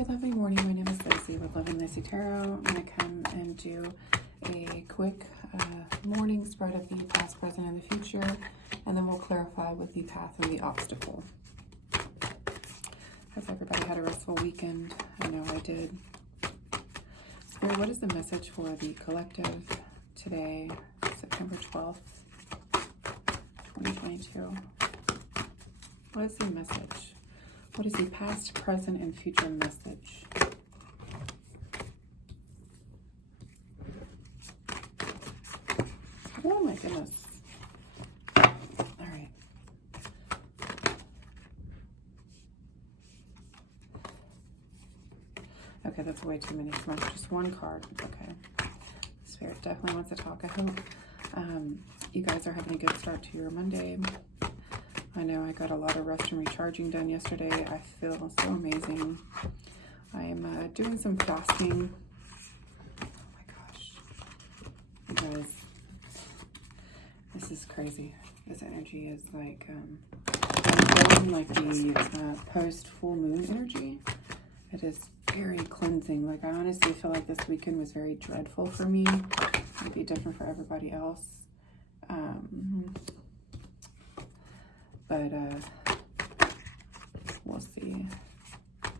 Good lovely morning. My name is Lacey with Love and Lacey Tarot. I'm going to come and do a quick morning spread of the past, present, and the future, and then we'll clarify with the path and the obstacle. Has everybody had a restful weekend? I know I did. Spirit, what is the message for the collective today, September 12th, 2022? What is the message? What is the past, present, and future message? Oh my goodness. All right. Okay, that's way too many. Come on, just one card. Okay. Spirit definitely wants to talk. I hope you guys are having a good start to your Monday. I know I got a lot of rest and recharging done yesterday. I feel so amazing. I'm doing some fasting. Oh my gosh. You guys, this is crazy. This energy is like, I'm feeling like the post full moon energy. It is very cleansing. Like, I honestly feel like this weekend was very dreadful for me. It'd be different for everybody else. But we'll see. I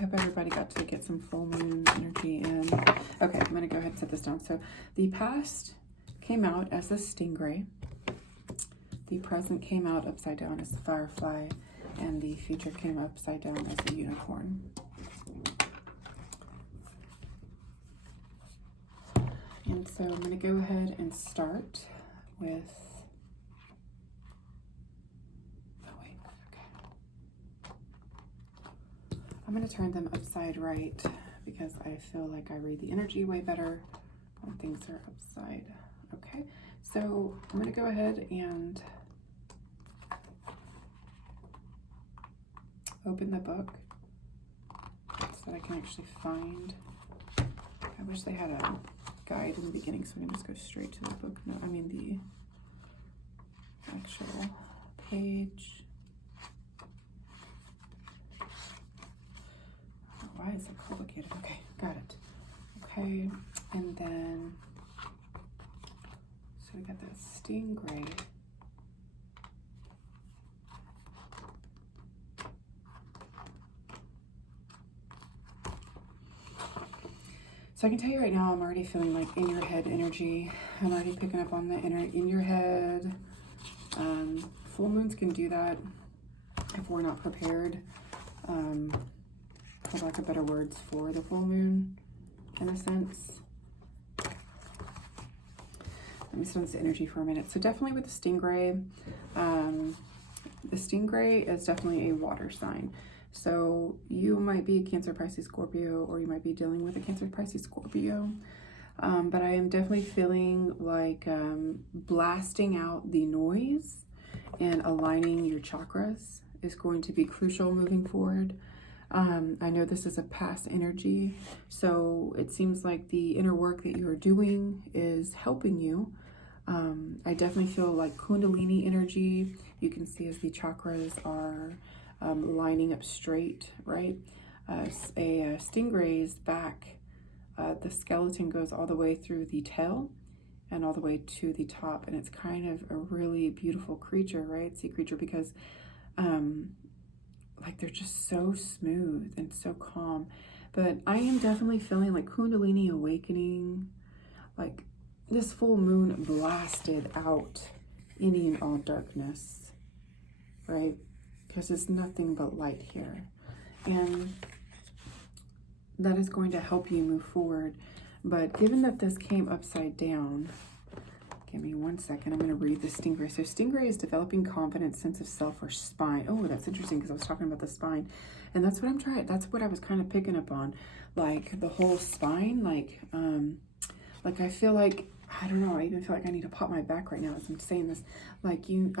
hope everybody got to get some full moon energy in. Okay, I'm going to go ahead and set this down. So the past came out as the stingray. The present came out upside down as the firefly. And the future came upside down as the unicorn. And so I'm going to go ahead and start with... I'm going to turn them upside right because I feel like I read the energy way better when things are upside. Okay, so I'm going to go ahead and open the book so that I can actually find. I wish they had a guide in the beginning so I can just go straight to the book. No, I mean the actual page. Why is it complicated? Okay, got it. Okay, and then, so we got that stingray. So I can tell you right now, I'm already feeling like in your head energy. I'm already picking up on the in your head. Full moons can do that if we're not prepared. For lack of better words for the full moon, in a sense. Let me sense the energy for a minute. So definitely with the stingray is definitely a water sign. So you might be Cancer, Pisces, Scorpio, or you might be dealing with a Cancer, Pisces, Scorpio. But I am definitely feeling like blasting out the noise and aligning your chakras is going to be crucial moving forward. I know this is a past energy, so it seems like the inner work that you're doing is helping you. I definitely feel like Kundalini energy. You can see as the chakras are lining up straight, right? A stingray's back, the skeleton goes all the way through the tail and all the way to the top, and it's kind of a really beautiful creature, right? Sea creature, because like they're just so smooth and so calm. But I am definitely feeling like Kundalini awakening, like this full moon blasted out any and all darkness, right? Because it's nothing but light here. And that is going to help you move forward. But given that this came upside down, give me 1 second. I'm going to read the stingray. So stingray is developing confidence, sense of self, or spine. Oh, that's interesting because I was talking about the spine. And that's what I'm trying. That's what I was kind of picking up on. Like the whole spine. Like I feel like, I don't know. I even feel like I need to pop my back right now as I'm saying this. Like you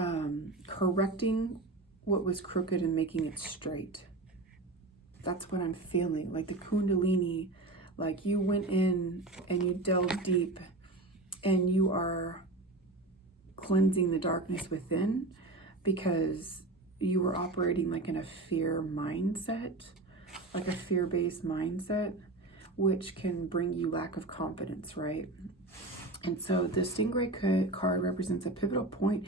correcting what was crooked and making it straight. That's what I'm feeling. Like the Kundalini. Like you went in and you delved deep. And you are cleansing the darkness within because you were operating like in a fear mindset, like a fear-based mindset, which can bring you lack of confidence, right? And so the Stingray card represents a pivotal point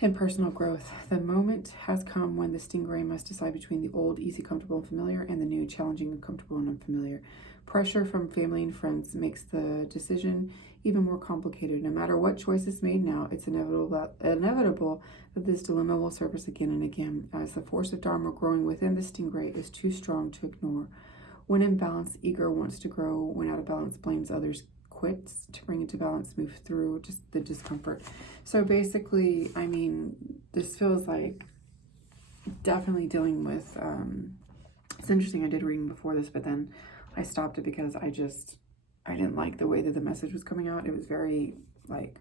in personal growth. The moment has come when the Stingray must decide between the old, easy, comfortable, and familiar, and the new, challenging, uncomfortable, and unfamiliar. Pressure from family and friends makes the decision even more complicated. No matter what choice is made now, it's inevitable that this dilemma will surface again and again, as the force of Dharma growing within the Stingray is too strong to ignore. When in balance, ego wants to grow. When out of balance, blames others, quits. To bring it to balance, move through just the discomfort. So basically, I mean, this feels like definitely dealing with, it's interesting, I did reading before this, but then I stopped it because I didn't like the way that the message was coming out. It was very, like,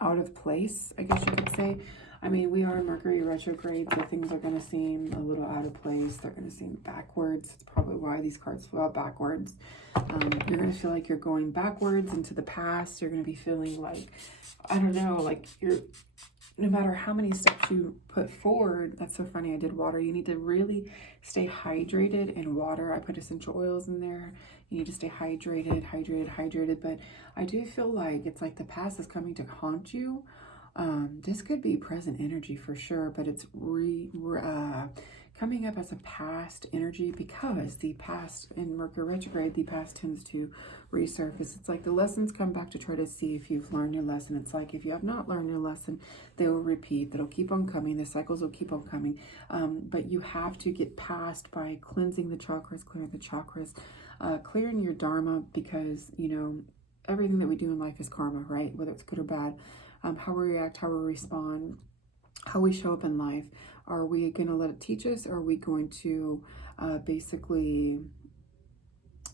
out of place, I guess you could say. I mean, we are in Mercury retrograde, so things are going to seem a little out of place. They're going to seem backwards. It's probably why these cards flew out backwards. You're going to feel like you're going backwards into the past. You're going to be feeling like, I don't know, like no matter how many steps you put forward. That's so funny. I did water. You need to really stay hydrated in water. I put essential oils in there. You need to stay hydrated. But I do feel like it's like the past is coming to haunt you. This could be present energy for sure, but it's coming up as a past energy, because the past in Mercury retrograde, the past tends to resurface. It's like the lessons come back to try to see if you've learned your lesson. It's like if you have not learned your lesson, they will repeat. It'll keep on coming. The cycles will keep on coming. But you have to get past by cleansing the chakras, clearing your dharma, because, you know, everything that we do in life is karma, right? Whether it's good or bad. How we react, how we respond, how we show up in life. Are we going to let it teach us, or are we going to basically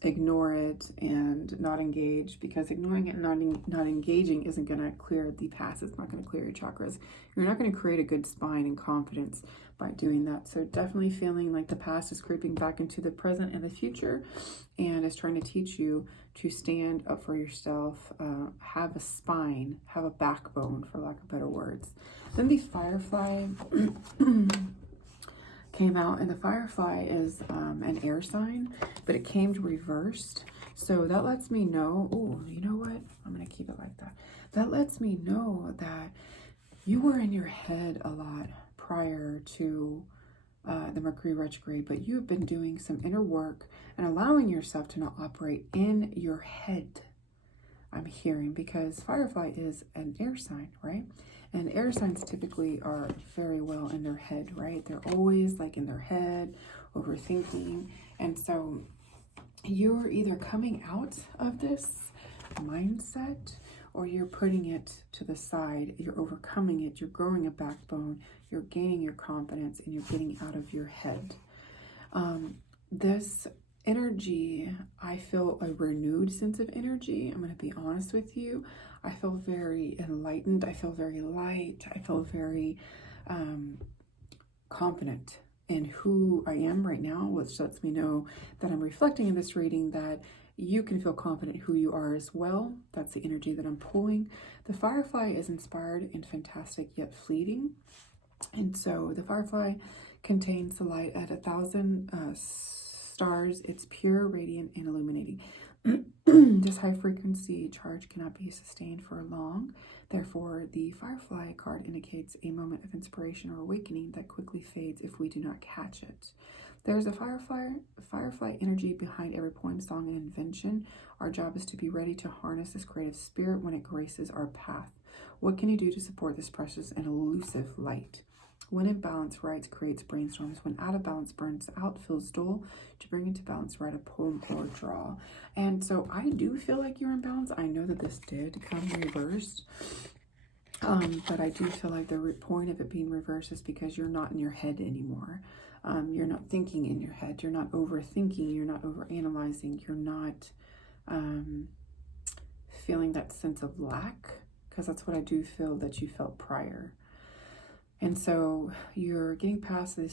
ignore it and not engage? Because ignoring it and not engaging isn't going to clear the past. It's not going to clear your chakras. You're not going to create a good spine and confidence by doing that. So definitely feeling like the past is creeping back into the present and the future, and is trying to teach you to stand up for yourself, have a spine, have a backbone, for lack of better words. Then the Firefly came out, and the Firefly is an air sign, but it came reversed. So that lets me know, oh, you know what? I'm going to keep it like that. That lets me know that you were in your head a lot prior to the Mercury retrograde, but you've been doing some inner work and allowing yourself to not operate in your head. I'm hearing, because Firefly is an air sign, right? And air signs typically are very well in their head, right? They're always like in their head, overthinking. And so you're either coming out of this mindset, or you're putting it to the side. You're overcoming it. You're growing a backbone. You're gaining your confidence, and you're getting out of your head. This energy, I feel a renewed sense of energy. I'm going to be honest with you. I feel very enlightened. I feel very light. I feel very confident in who I am right now, which lets me know that I'm reflecting in this reading that you can feel confident who you are as well. That's the energy that I'm pulling. The Firefly is inspired and fantastic, yet fleeting. And so the Firefly contains the light at 1,000 stars. It's pure, radiant, and illuminating. This high frequency charge cannot be sustained for long. Therefore, the Firefly card indicates a moment of inspiration or awakening that quickly fades if we do not catch it. There's a firefly energy behind every poem, song, and invention. Our job is to be ready to harness this creative spirit when it graces our path. What can you do to support this precious and elusive light? When in balance, writes, creates, brainstorms. When out of balance, burns out, feels dull. To bring it to balance, write a poem or draw. And so I do feel like you're in balance. I know that this did come reversed. But I do feel like the point of it being reversed is because you're not in your head anymore. You're not thinking in your head. You're not overthinking. You're not overanalyzing. You're not feeling that sense of lack, because that's what I do feel that you felt prior. And so you're getting past the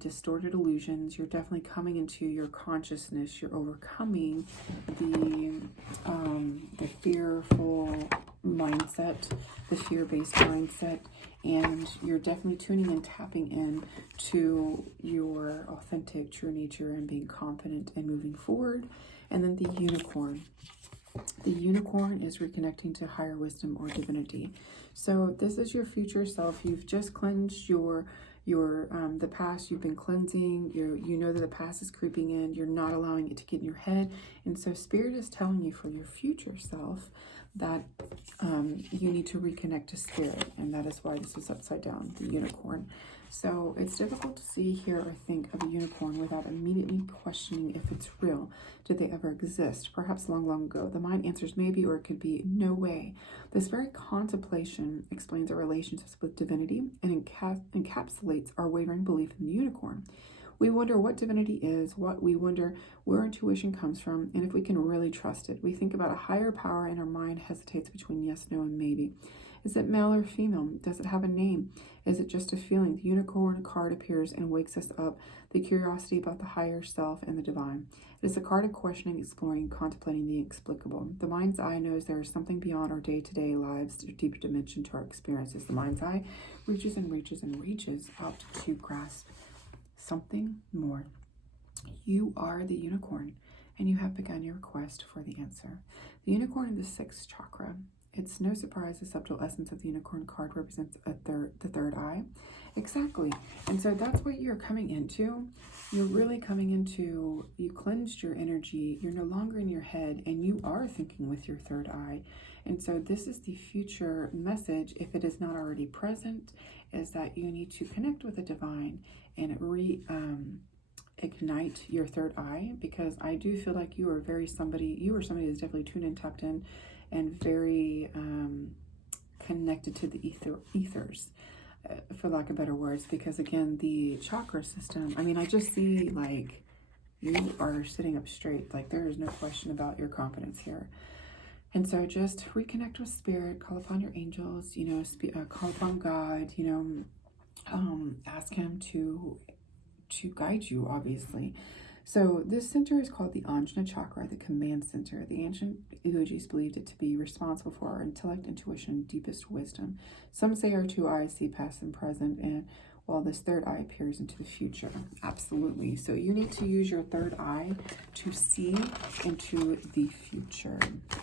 distorted illusions. You're definitely coming into your consciousness. You're overcoming the fearful mindset, the fear-based mindset, and you're definitely tuning and tapping in to your authentic, true nature and being confident and moving forward. And then the unicorn. The unicorn is reconnecting to higher wisdom or divinity. So this is your future self. You've just cleansed the past. You've been cleansing. You know that the past is creeping in. You're not allowing it to get in your head. And so Spirit is telling you for your future self that you need to reconnect to Spirit. And that is why this is upside down, the unicorn. So it's difficult to see, hear, or think of a unicorn without immediately questioning if it's real. Did they ever exist? Perhaps long, long ago. The mind answers maybe, or it could be no way. This very contemplation explains our relationships with divinity and encapsulates our wavering belief in the unicorn. We wonder what divinity is, we wonder where intuition comes from, and if we can really trust it. We think about a higher power, and our mind hesitates between yes, no, and maybe. Is it male or female? Does it have a name? Is it just a feeling? The unicorn card appears and wakes us up. The curiosity about the higher self and the divine. It is a card of questioning, exploring, contemplating the inexplicable. The mind's eye knows there is something beyond our day-to-day lives, a deeper dimension to our experiences. The mind's eye reaches and reaches and reaches out to grasp something more. You are the unicorn, and you have begun your quest for the answer. The unicorn is the 6th chakra. It's no surprise the subtle essence of the unicorn card represents the third eye. Exactly. And so that's what you're coming into. You're really coming into, you cleansed your energy. You're no longer in your head, and you are thinking with your third eye. And so this is the future message, if it is not already present, is that you need to connect with the divine and ignite your third eye, because I do feel like you are somebody that's definitely tuned and tapped in and very connected to the ethers, for lack of better words, because again, the chakra system, I mean, I just see like you are sitting up straight, like there is no question about your confidence here. And so just reconnect with Spirit, call upon your angels, call upon God, ask him to guide you, obviously. So this center is called the Ajna Chakra, the command center. The ancient yogis believed it to be responsible for our intellect, intuition, and deepest wisdom. Some say our 2 eyes see past and present, and while this third eye appears into the future. Absolutely. So you need to use your third eye to see into the future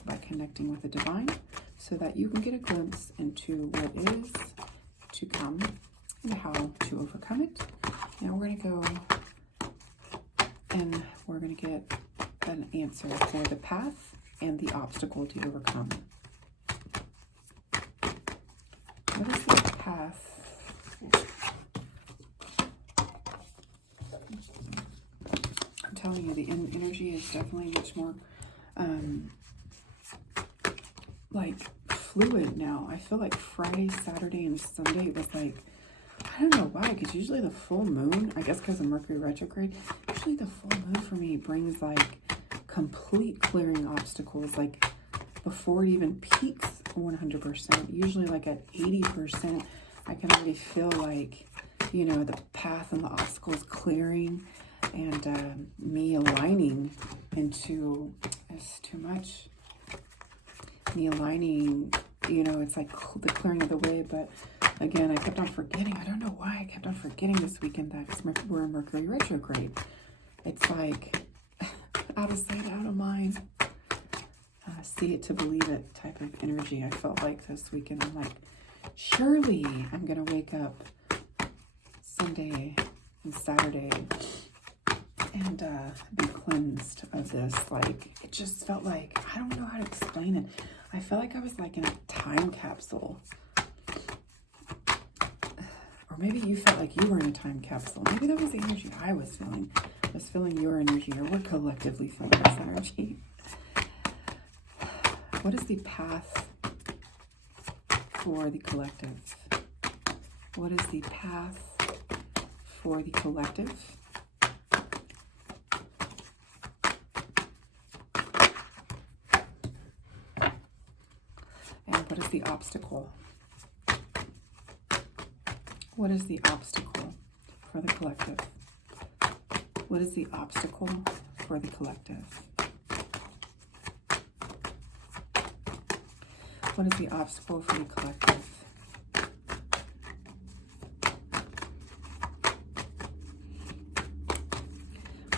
by connecting with the divine, so that you can get a glimpse into what is to come and how to overcome it. Now we're going to go and we're going to get an answer for the path and the obstacle to overcome. What is the path? I'm telling you, the energy is definitely much more like fluid now. I feel like Friday, Saturday, and Sunday was like, I don't know why, because usually the full moon, I guess because of Mercury retrograde, usually the full moon for me brings like complete clearing obstacles, like before it even peaks 100%, usually like at 80%, I can already feel like, the path and the obstacles clearing, and me aligning into, it's too much, me aligning, it's like the clearing of the way, but again, I kept on forgetting. I don't know why I kept on forgetting this weekend that we're in Mercury retrograde. It's like out of sight, out of mind. See it to believe it type of energy I felt like this weekend. I'm like, surely I'm going to wake up Sunday and Saturday and be cleansed of this. Like, it just felt like, I don't know how to explain it. I felt like I was like in a time capsule. Or maybe you felt like you were in a time capsule. Maybe that was the energy I was feeling. I was feeling your energy, or we're collectively feeling this energy. What is the path for the collective? What is the path for the collective? And what is the obstacle? What is the obstacle for the collective? What is the obstacle for the collective? What is the obstacle for the collective?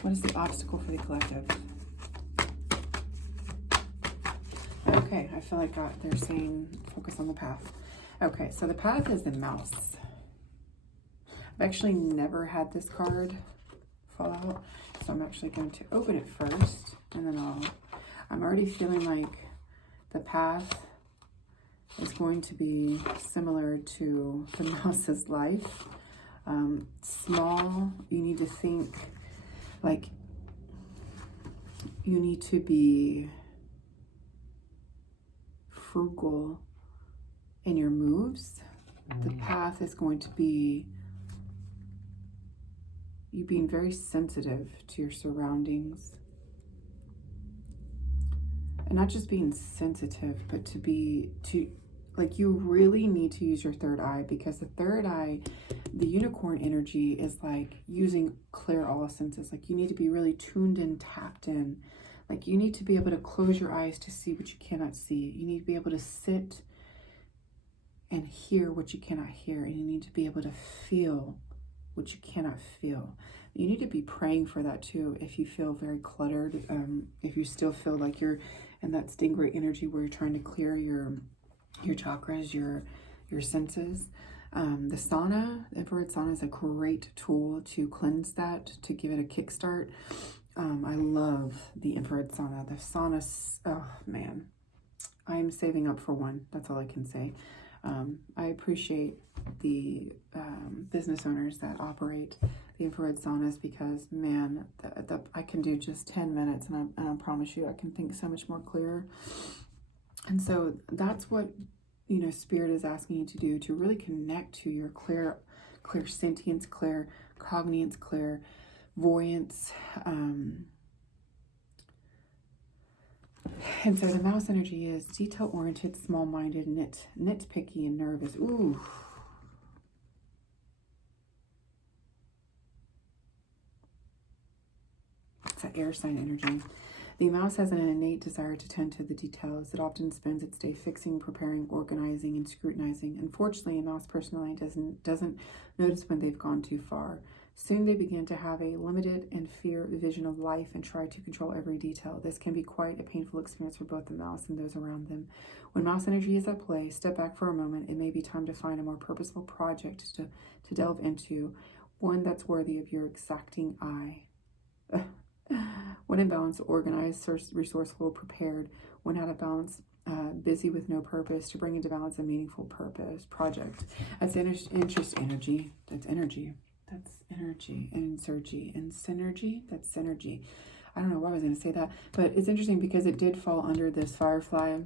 What is the obstacle for the collective? Okay, I feel like they're saying focus on the path. Okay, so the path is the mouse. I've actually never had this card fall out, so I'm actually going to open it first, and then I'm already feeling like the path is going to be similar to the mouse's life. Small, you need to think like you need to be frugal in your moves. The path is going to be you being very sensitive to your surroundings. And not just being sensitive, but like you really need to use your third eye, because the third eye, the unicorn energy is like using clear all senses. Like you need to be really tuned in, tapped in. Like you need to be able to close your eyes to see what you cannot see. You need to be able to sit and hear what you cannot hear. And you need to be able to feel what you cannot feel. You need to be praying for that too. If you feel very cluttered, if you still feel like you're in that stingray energy where you're trying to clear your chakras, your senses. The sauna, the infrared sauna, is a great tool to cleanse that, to give it a kickstart. I love the infrared sauna. The sauna, oh man, I am saving up for one. That's all I can say. I appreciate the business owners that operate the infrared saunas, because man, I can do just 10 minutes and I promise you I can think so much more clear. And so that's what, you know, Spirit is asking you to do, to really connect to your clear sentience, clear cognizance, clear voyance. And so the mouse energy is detail-oriented, small-minded, nitpicky, and nervous. Ooh. It's an air sign energy. The mouse has an innate desire to tend to the details. It often spends its day fixing, preparing, organizing, and scrutinizing. Unfortunately, a mouse personality doesn't notice when they've gone too far. Soon they begin to have a limited and fear vision of life and try to control every detail. This can be quite a painful experience for both the mouse and those around them. When mouse energy is at play, step back for a moment. It may be time to find a more purposeful project to delve into, one that's worthy of your exacting eye. When in balance, organized, resourceful, prepared. When out of balance, busy with no purpose, to bring into balance a meaningful project. That's interest energy. That's energy. That's energy. And synergy. And synergy. That's synergy. I don't know why I was going to say that, but it's interesting because it did fall under this firefly.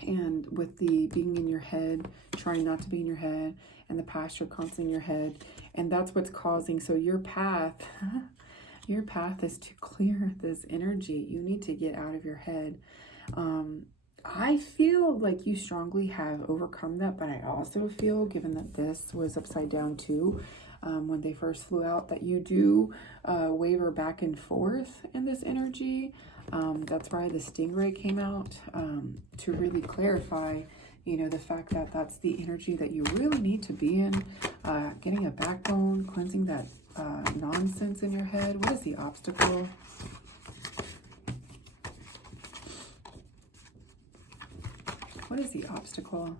And with the being in your head, trying not to be in your head, and the past, you're constantly in your head. And that's what's causing. So your path... Your path is to clear this energy. You need to get out of your head. I feel like you strongly have overcome that, but I also feel, given that this was upside down too, when they first flew out, that you do waver back and forth in this energy. That's why the stingray came out, to really clarify, you know, the fact that that's the energy that you really need to be in, getting a backbone, cleansing that nonsense in your head. What is the obstacle? What is the obstacle?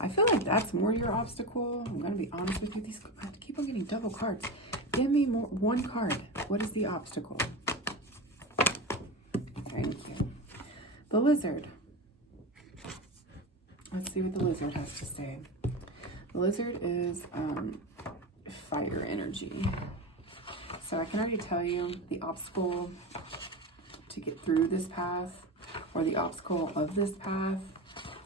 I feel like that's more your obstacle. I'm going to be honest with you. I keep on getting double cards. Give me one card. What is the obstacle? Thank you. The lizard. Let's see what the lizard has to say. The lizard is fire energy. So I can already tell you the obstacle to get through this path, or the obstacle of this path,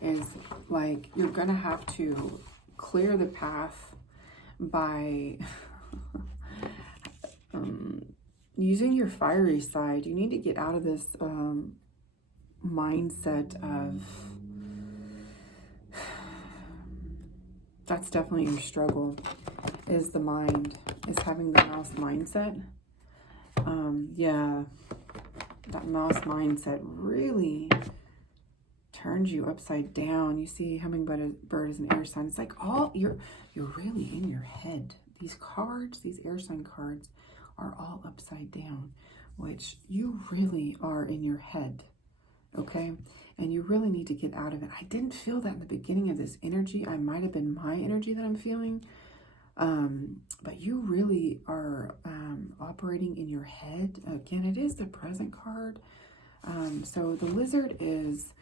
is like you're gonna have to clear the path by using your fiery side. You need to get out of this mindset of, that's definitely your struggle, is the mind, is having the mouse mindset. Yeah, that mouse mindset really turns you upside down. You see hummingbird is an air sign. It's like you're really in your head. These cards, these air sign cards, are all upside down, which you really are in your head, okay? And you really need to get out of it. I didn't feel that in the beginning of this energy. I might have been my energy that I'm feeling, but you really are operating in your head. Again, it is the present card. So the lizard is,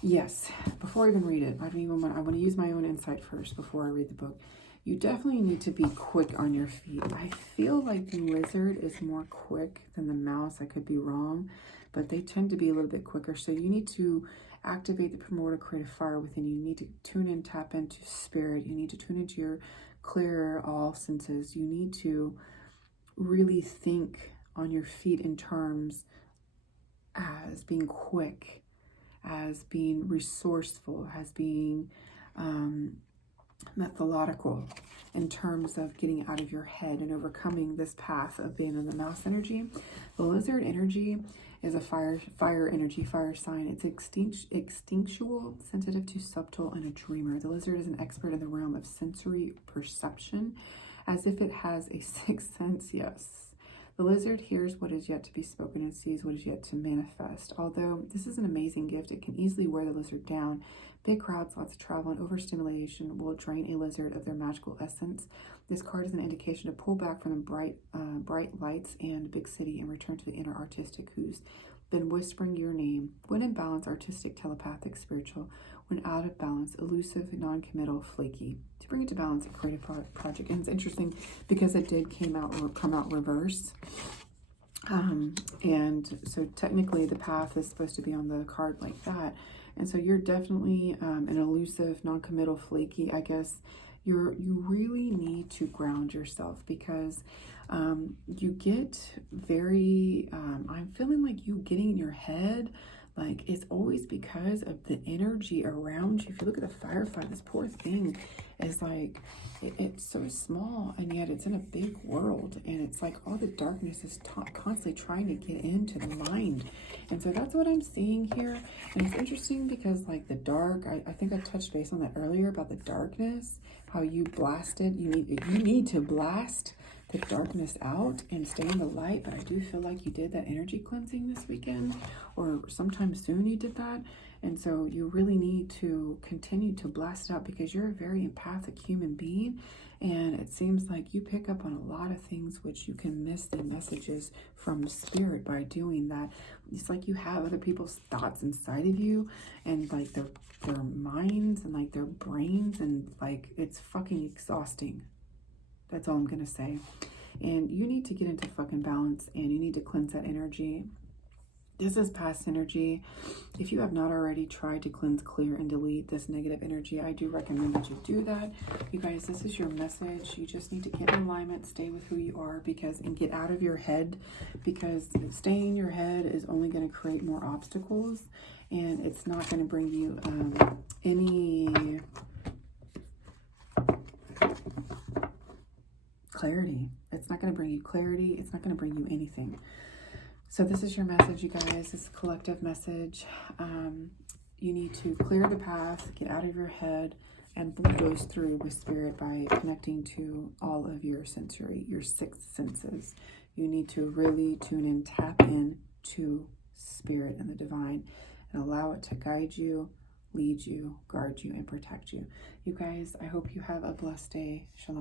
yes, before I even read it, I want to use my own insight first before I read the book. You definitely need to be quick on your feet. I feel like the lizard is more quick than the mouse. I could be wrong, but they tend to be a little bit quicker. So you need to activate the primordial creative fire within you. You need to tune in, tap into spirit. You need to tune into your clear all senses. You need to really think on your feet in terms as being quick, as being resourceful, as being methodical in terms of getting out of your head and overcoming this path of being in the mouse energy. The lizard energy is a fire energy, fire sign. It's instinctual, sensitive to subtle, and a dreamer. The lizard is an expert in the realm of sensory perception, as if it has a sixth sense. Yes. The lizard hears what is yet to be spoken and sees what is yet to manifest. Although this is an amazing gift, it can easily wear the lizard down. Big crowds, lots of travel, and overstimulation will drain a lizard of their magical essence. This card is an indication to pull back from the bright lights and big city and return to the inner artistic who's been whispering your name. When in balance, artistic, telepathic, spiritual. When out of balance, elusive, non-committal, flaky. To bring it to balance, a creative project. And it's interesting because it did come out reverse. And so technically the path is supposed to be on the card like that. And so you're definitely an elusive, non-committal, flaky. I guess you really need to ground yourself because you get very, I'm feeling like you getting in your head. Like it's always because of the energy around you. If you look at the firefly, this poor thing is like, it's so small and yet it's in a big world. And it's like all the darkness is constantly trying to get into the mind. And so that's what I'm seeing here. And it's interesting because like the dark, I think I touched base on that earlier about the darkness, how you blasted, you need to blast the darkness out and stay in the light. But I do feel like you did that energy cleansing this weekend or sometime soon you did that. And so you really need to continue to blast it out because you're a very empathic human being. And it seems like you pick up on a lot of things which you can miss the messages from spirit by doing that. It's like you have other people's thoughts inside of you and like their minds and like their brains, and like it's fucking exhausting. That's all I'm going to say. And you need to get into fucking balance and you need to cleanse that energy. This is past energy. If you have not already tried to cleanse, clear, and delete this negative energy, I do recommend that you do that. You guys, this is your message. You just need to get in alignment, stay with who you are, and get out of your head, because staying in your head is only going to create more obstacles, and it's not going to bring you any clarity. It's not going to bring you clarity. It's not going to bring you anything. So this is your message, you guys. It's a collective message. You need to clear the path, get out of your head, and bulldoze through with spirit by connecting to all of your sixth senses. You need to really tune in, tap in to spirit and the divine, and allow it to guide you, lead you, guard you, and protect you. You guys, I hope you have a blessed day. Shalom.